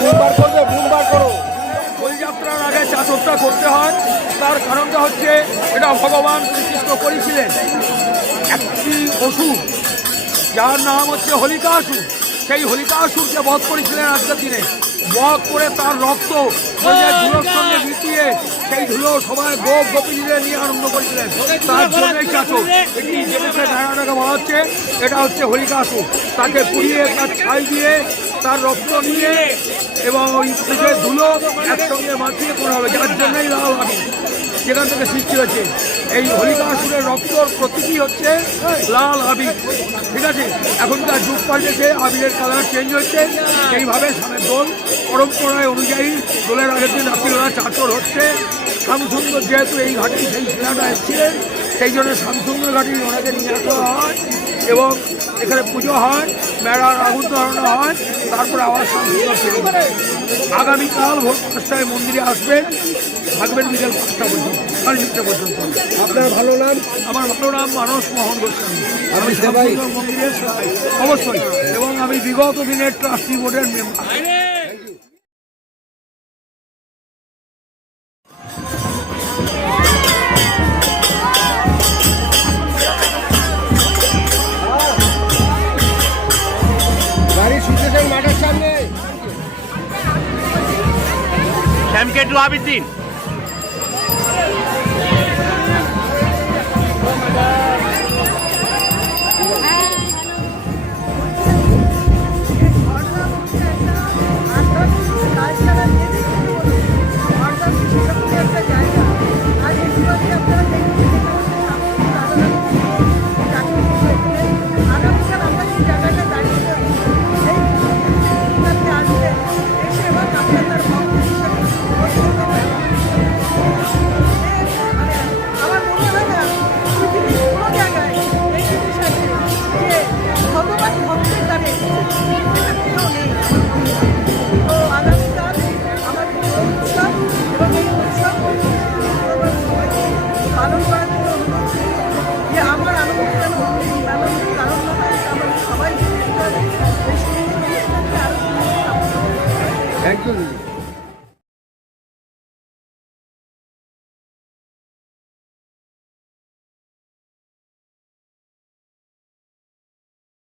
বুমবার করবে বুমবার করো। বইযাত্রার আগে করতে হয়। তার কারণটা হচ্ছে, এটা ভগবান শ্রীকৃষ্ণ করেছিলেন। একটি অসুর, যার নাম হচ্ছে হোলিকাসুর। সেই হোলিকাসুরকে বধ করেছিলেন আজকের দিনে। বধ করে তার রক্ত ধুলোর সঙ্গে মিশিয়ে সেই ধুলো সবাই গোপ গোপিনীদের নিয়ে আনন্দ করেছিলেন। তার জন্যই চাচর এটি যেটাকে ভেড়াটাকে বলা হচ্ছে, এটা হচ্ছে হরিকাসুর তাকে পুড়িয়ে, তার ছাই দিয়ে, তার রক্ত নিয়ে এবং ওই থেকে ধুলো একসঙ্গে মাখিয়ে করা হবে, যার জন্যই লাল আবি যেখান থেকে সৃষ্টি হয়েছে। এই হরিকাসুরের রক্তর প্রতীকী হচ্ছে লাল আবির। ঠিক আছে? এখনকার যুগ পাল্টেছে, আবিরের কালার চেঞ্জ হচ্ছে এইভাবে সামনের দোল পরম্পরায় অনুযায়ী দোলের আগের দিন রাত্রিবেলা চাচর হচ্ছে। শ্যামসুন্দর যেহেতু এই ঘাটে সেই শিলাটা এসেছিলেন সেই জন্য শ্যামসুন্দর ঘাটি ওনাকে নিয়ে আসা হয়। এবং এখানে পুজো হয় মেলার আগুন ধরানো হয় তারপরে আবার। আগামীকাল ভোর পাঁচটায় মন্দিরে আসবেন থাকবেন বিকেল পাঁচটা পর্যন্ত সাড়ে সাতটা পর্যন্ত। আপনার ভালো নাম? আমার ভালো নাম মানস মোহন গোস্বামী। আমি মন্দিরের সেবাই। অবশ্যই। এবং আমি বিগত দিনের ট্রাস্টি বোর্ডের মেম্বার শ্যামকে একটু আবিদ্দিন ভক্তের দ্বারে এটা কেউ নেই তো আগামীকাল আমার উৎসব এবং এই উৎসব পালন করার জন্য অনুরোধ যে আমার আনন্দ যেন আনন্দ কারণ না হয় আমার সবাই একদম